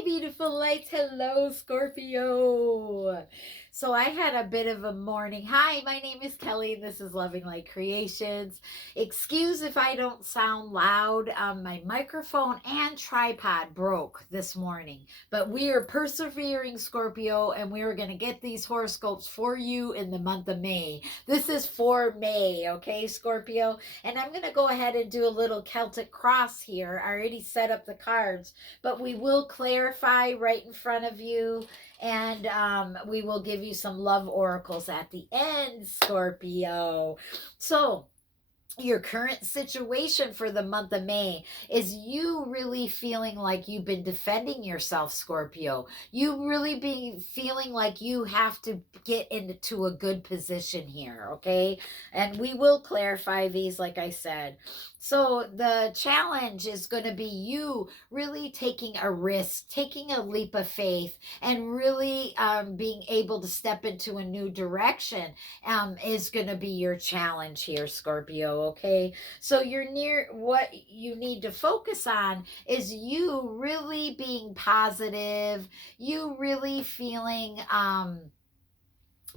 Hi, beautiful lights. Hello, Scorpio. So I had a bit of a morning. Hi, my name is Kelly, and this is Loving Light Creations. Excuse if I don't sound loud. My microphone and tripod broke this morning, but we are persevering, Scorpio, and we are going to get these horoscopes for you in the month of May. This is for May, okay, Scorpio? And I'm going to go ahead and do a little Celtic cross here. I already set up the cards, but we will clarify right in front of you, and we will give you some love oracles at the end, Scorpio. So your current situation for the month of May is you really feeling like you've been defending yourself, Scorpio. You really be feeling like you have to get into a good position here, okay? And we will clarify these, like I said. So the challenge is going to be you really taking a risk, taking a leap of faith, and really being able to step into a new direction is going to be your challenge here, Scorpio. Okay, so you're near what you need to focus on is you really being positive, you really feeling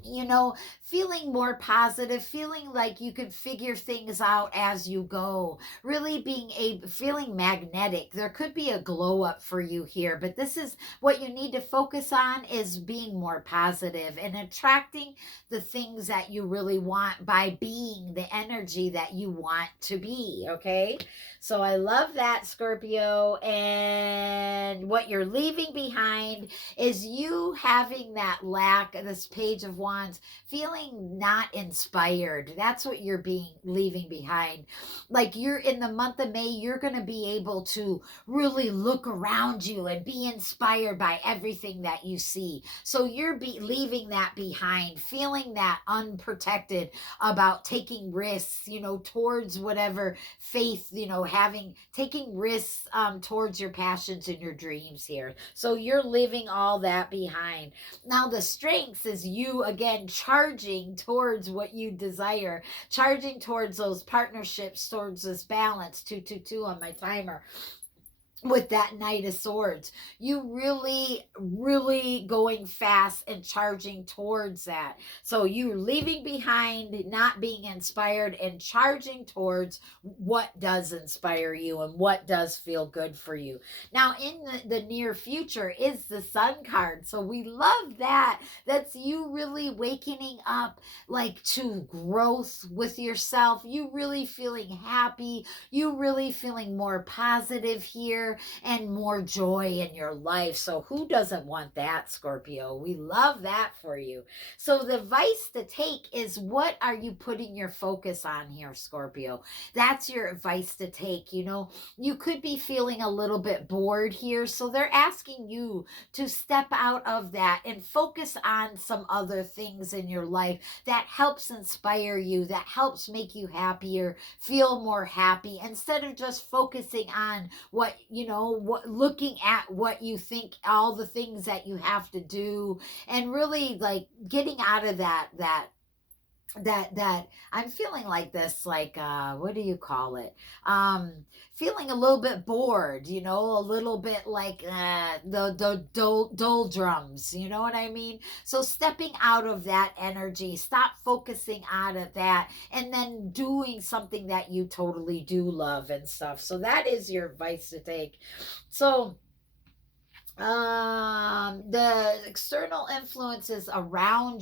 you know, feeling more positive, feeling like you can figure things out as you go, really being a feeling magnetic. There could be a glow up for you here, but this is what you need to focus on is being more positive and attracting the things that you really want by being the energy that you want to be, okay? So I love that, Scorpio. And what you're leaving behind is you having that lack of this page of wands, feeling not inspired. That's what you're being leaving behind. Like you're in the month of May, you're going to be able to really look around you and be inspired by everything that you see. So you're leaving that behind, feeling that unprotected about taking risks, towards whatever faith, having taking risks towards your passions and your dreams here. So you're living all that behind. Now the strengths is you again charging towards what you desire, charging towards those partnerships, towards this balance. 222 on my timer with that Knight of Swords. You really going fast and charging towards that. So you're leaving behind not being inspired and charging towards what does inspire you and what does feel good for you. Now, in the near future is the Sun card. So we love that. That's you really waking up like to growth with yourself. You really feeling happy. You really feeling more positive here and more joy in your life. So who doesn't want that, Scorpio? We love that for you. So the advice to take is what are you putting your focus on here, Scorpio? That's your advice to take. You could be feeling a little bit bored here. So they're asking you to step out of that and focus on some other things in your life that helps inspire you, that helps make you happier, feel more happy, instead of just focusing on what looking at what you think, all the things that you have to do, and really like getting out of that I'm feeling like this, like what do you call it, feeling a little bit bored, a little bit like the doldrums, you know what I mean? So stepping out of that energy, stop focusing out of that, and then doing something that you totally do love and stuff. So that is your advice to take. So the external influences around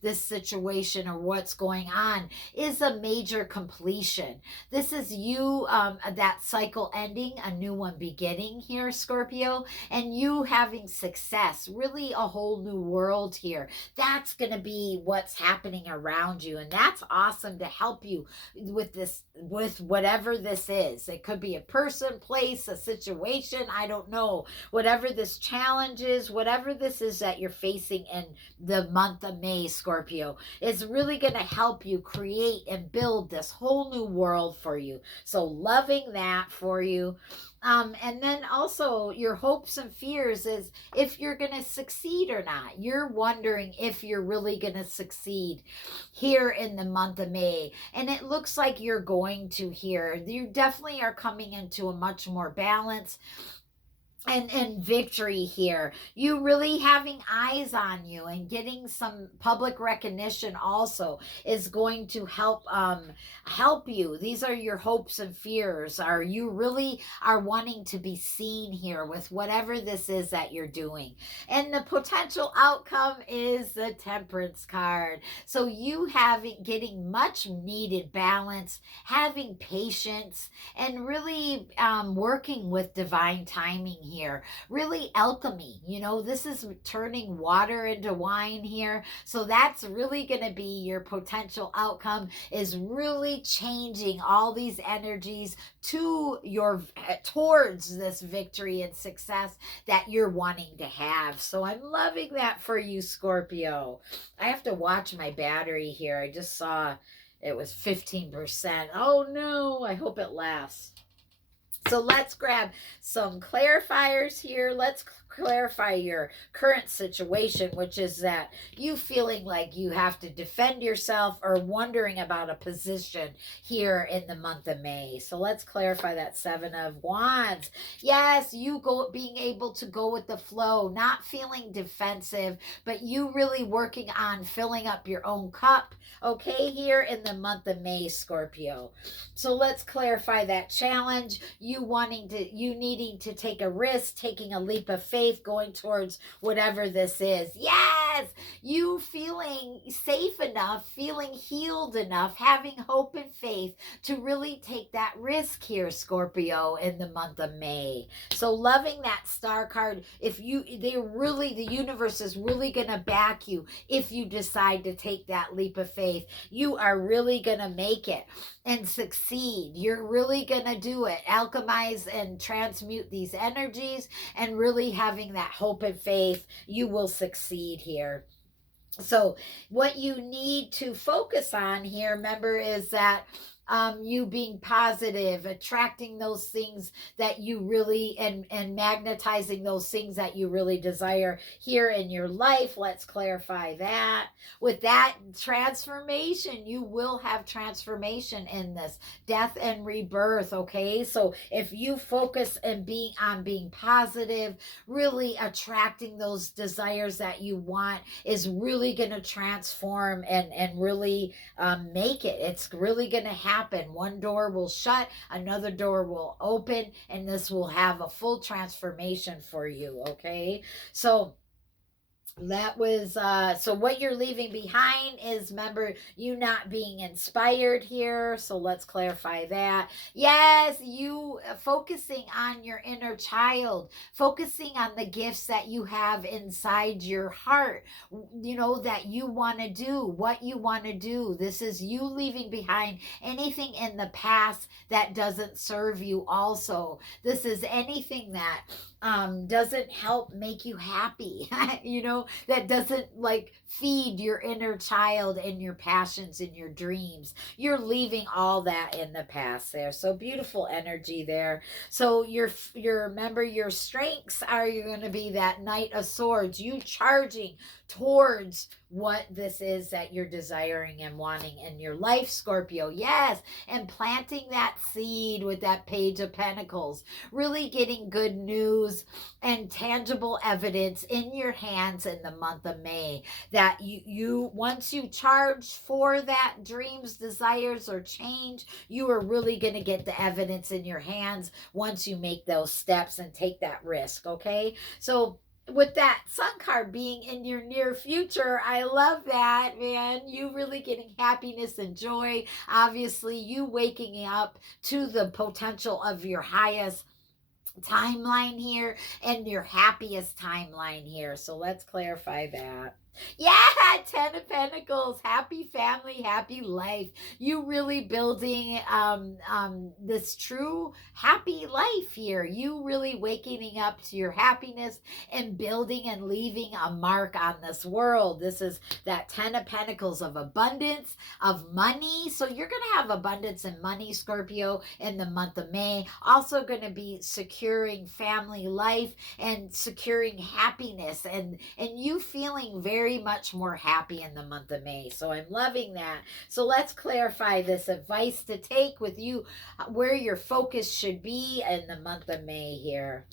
this situation or what's going on is a major completion. This is you, that cycle ending, a new one beginning here, Scorpio, and you having success, really a whole new world here. That's going to be what's happening around you, and that's awesome to help you with this, with whatever this is. It could be a person, place, a situation, I don't know, whatever this challenge is, whatever this is that you're facing in the month of May, Scorpio, is really going to help you create and build this whole new world for you. So loving that for you. And then also your hopes and fears is if you're going to succeed or not. You're wondering if you're really going to succeed here in the month of May. And it looks like you're going to here. You definitely are coming into a much more balance and victory here. You really having eyes on you and getting some public recognition also is going to help you. These are your hopes and fears. Are you really are wanting to be seen here with whatever this is that you're doing? And the potential outcome is the Temperance card. So you having getting much needed balance, having patience, and really working with divine timing here. Really alchemy, this is turning water into wine here. So that's really going to be your potential outcome, is really changing all these energies to your towards this victory and success that you're wanting to have. So I'm loving that for you, Scorpio. I have to watch my battery here. I just saw it was 15%. Oh no, I hope it lasts. So let's grab some clarifiers here. Let's clarify your current situation, which is that you feeling like you have to defend yourself or wondering about a position here in the month of May. So let's clarify that 7 of Wands. Yes, you being able to go with the flow, not feeling defensive, but you really working on filling up your own cup, okay, here in the month of May, Scorpio. So let's clarify that challenge. You needing to take a risk, taking a leap of faith, going towards whatever this is. Yes, you feeling safe enough, feeling healed enough, having hope and faith to really take that risk here, Scorpio, in the month of May. So loving that star card. The universe is really going to back you if you decide to take that leap of faith. You are really going to make it and succeed. You're really going to do it. Alchemize and transmute these energies, and really having that hope and faith, you will succeed here. So what you need to focus on here, remember, is that you being positive, attracting those things that you really, and magnetizing those things that you really desire here in your life. Let's clarify that. With that transformation, you will have transformation in this death and rebirth. Okay, so if you focus and being positive, really attracting those desires that you want is really going to transform and really make it. It's really going to happen. One door will shut, another door will open, and this will have a full transformation for you. Okay, so that was so what you're leaving behind is, remember, you not being inspired here. So let's clarify that. Yes, you focusing on your inner child, focusing on the gifts that you have inside your heart, that you want to do, what you want to do. This is you leaving behind anything in the past that doesn't serve you. Also, this is anything that doesn't help make you happy, that doesn't like feed your inner child and your passions and your dreams. You're leaving all that in the past there. So beautiful energy there. So your remember, your strengths are, you're going to be that Knight of Swords, you charging towards what this is that you're desiring and wanting in your life, Scorpio. Yes, and planting that seed with that Page of Pentacles, really getting good news and tangible evidence in your hands in the month of May, that you once you charge for that dreams, desires, or change, you are really going to get the evidence in your hands once you make those steps and take that risk. Okay, so with that Sun card being in your near future, I love that, man. You really getting happiness and joy. Obviously, you waking up to the potential of your highest timeline here and your happiest timeline here. So let's clarify that. Yeah, 10 of Pentacles, happy family, happy life. You really building this true happy life here. You really waking up to your happiness and building and leaving a mark on this world. This is that 10 of Pentacles of abundance, of money. So you're going to have abundance and money, Scorpio, in the month of May. Also going to be securing family life and securing happiness, and you feeling very much more happy in the month of May. So I'm loving that. So let's clarify this advice to take with you, where your focus should be in the month of May here.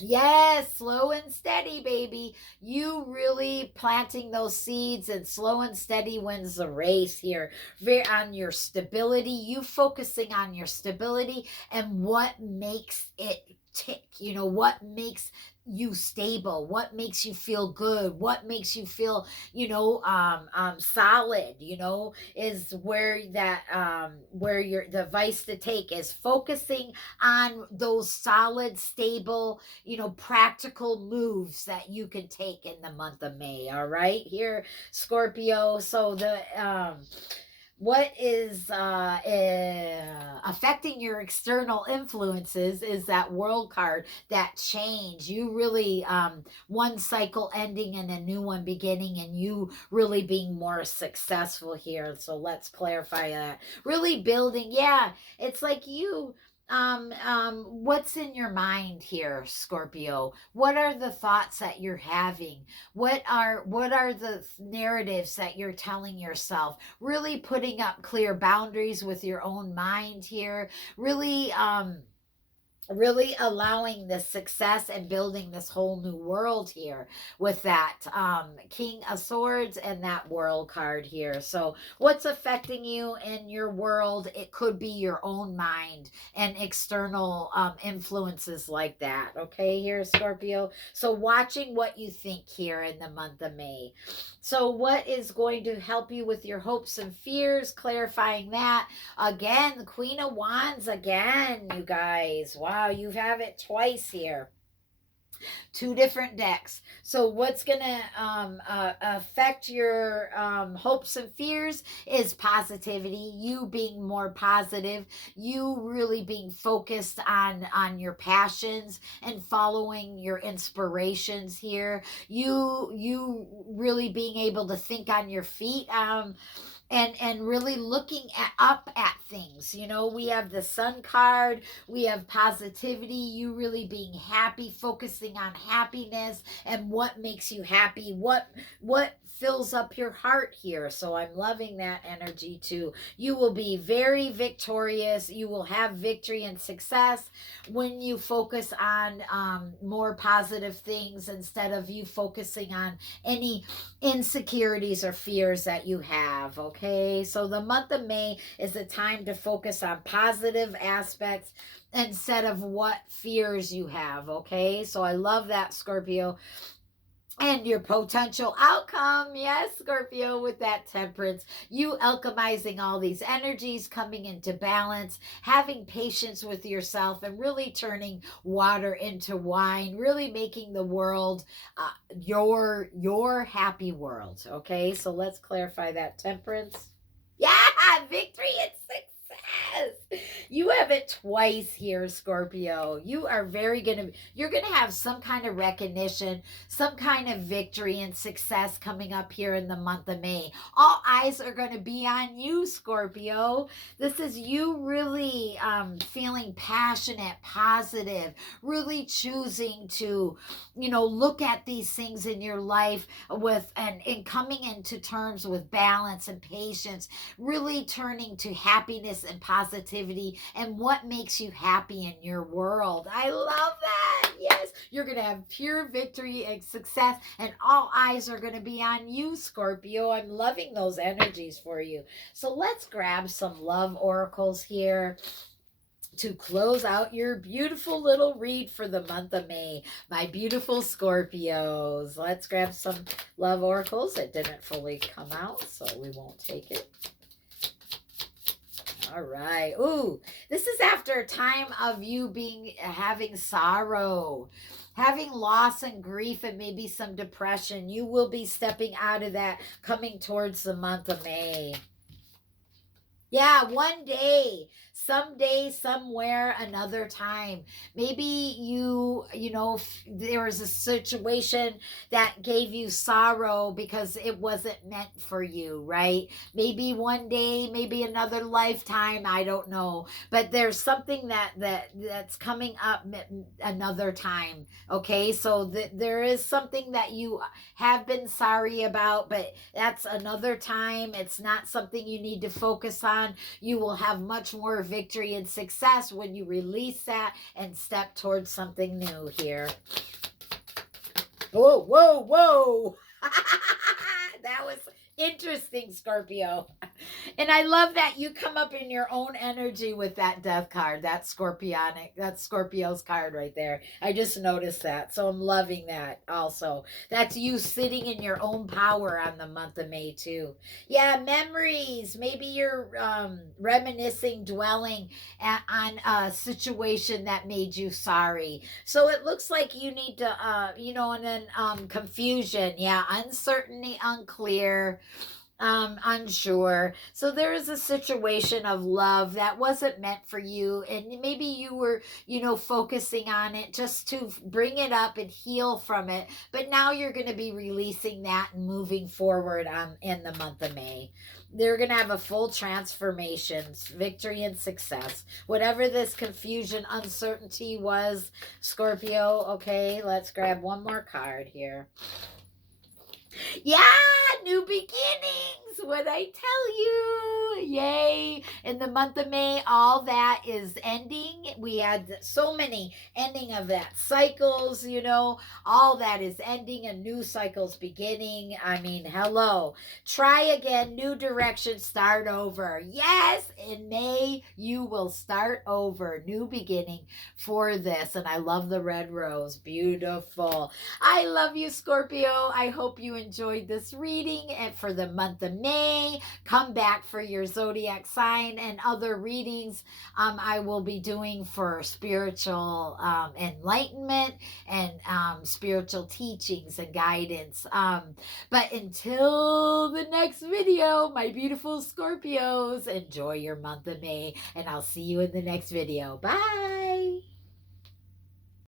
Yes, slow and steady, baby. You really planting those seeds, and slow and steady wins the race here. Very on your stability, you focusing on your stability and what makes it tick. What makes you stable, what makes you feel good, what makes you feel, solid, is where your the vice to take is focusing on those solid, stable, practical moves that you can take in the month of May. All right, here, Scorpio. So what is affecting your external influences is that world card, that change. You really, one cycle ending and a new one beginning, and you really being more successful here. So let's clarify that. Really building, yeah, it's like you, what's in your mind here, Scorpio? What are the thoughts that you're having? What are the narratives that you're telling yourself? Really putting up clear boundaries with your own mind here. Really allowing this success and building this whole new world here with that King of Swords and that world card here. So what's affecting you in your world? It could be your own mind and external influences like that. Okay, here, Scorpio. So watching what you think here in the month of May. So what is going to help you with your hopes and fears? Clarifying that. Again, the Queen of Wands again, you guys. Wow, you have it twice here. Two different decks. So what's going to affect your hopes and fears is positivity, you being more positive, you really being focused on your passions and following your inspirations here, you really being able to think on your feet, and really looking up at things. We have the Sun card, we have positivity, you really being happy, focusing on happiness and what makes you happy, what fills up your heart here. So I'm loving that energy too. You will be very victorious, you will have victory and success when you focus on more positive things instead of you focusing on any insecurities or fears that you have. Okay, so the month of May is a time to focus on positive aspects instead of what fears you have. Okay, so I love that, Scorpio. And your potential outcome, yes, Scorpio, with that temperance, you alchemizing all these energies, coming into balance, having patience with yourself, and really turning water into wine, really making the world your happy world. Okay, so let's clarify that temperance. Yeah, victory and success. You have it twice here, Scorpio. You're gonna have some kind of recognition, some kind of victory and success coming up here in the month of May. All eyes are gonna be on you, Scorpio. This is you really feeling passionate, positive, really choosing to, look at these things in your life with and coming into terms with balance and patience, really turning to happiness and positivity and what makes you happy in your world. I love that. Yes, you're going to have pure victory and success, and all eyes are going to be on you, Scorpio. I'm loving those energies for you. So let's grab some love oracles here to close out your beautiful little read for the month of May, my beautiful Scorpios. Let's grab some love oracles. It didn't fully come out, so we won't take it. All right. Ooh, this is after a time of you having sorrow, having loss and grief, and maybe some depression. You will be stepping out of that, coming towards the month of May. Yeah, one day, someday, somewhere, another time. Maybe there was a situation that gave you sorrow because it wasn't meant for you, right? Maybe one day, maybe another lifetime, I don't know. But there's something that's coming up another time. Okay, so there is something that you have been sorry about, but that's another time. It's not something you need to focus on. on. You will have much more victory and success when you release that and step towards something new here. Whoa, whoa, whoa. That was interesting, Scorpio. And I love that you come up in your own energy with that death card. That's Scorpionic. That's Scorpio's card right there. I just noticed that. So I'm loving that also. That's you sitting in your own power on the month of May too. Yeah, memories. Maybe you're reminiscing, dwelling on a situation that made you sorry. So it looks like you need to, and then confusion. Yeah, uncertainty, unclear, unsure. So there is a situation of love that wasn't meant for you, and maybe you were, focusing on it just to bring it up and heal from it. But now you're going to be releasing that and moving forward in the month of May. They're going to have a full transformation, victory and success. Whatever this confusion, uncertainty was, Scorpio. Okay, let's grab one more card here. Yeah, new beginnings. What I tell you. Yay. In the month of May, all that is ending. We had so many ending of that cycles, all that is ending. A new cycle's beginning. I mean, hello. Try again, new direction, start over. Yes, in May, you will start over. New beginning for this. And I love the red rose. Beautiful. I love you, Scorpio. I hope you enjoyed this reading. And for the month of May, come back for your zodiac sign and other readings I will be doing for spiritual enlightenment and spiritual teachings and guidance. But until the next video, my beautiful Scorpios, enjoy your month of May, and I'll see you in the next video. Bye.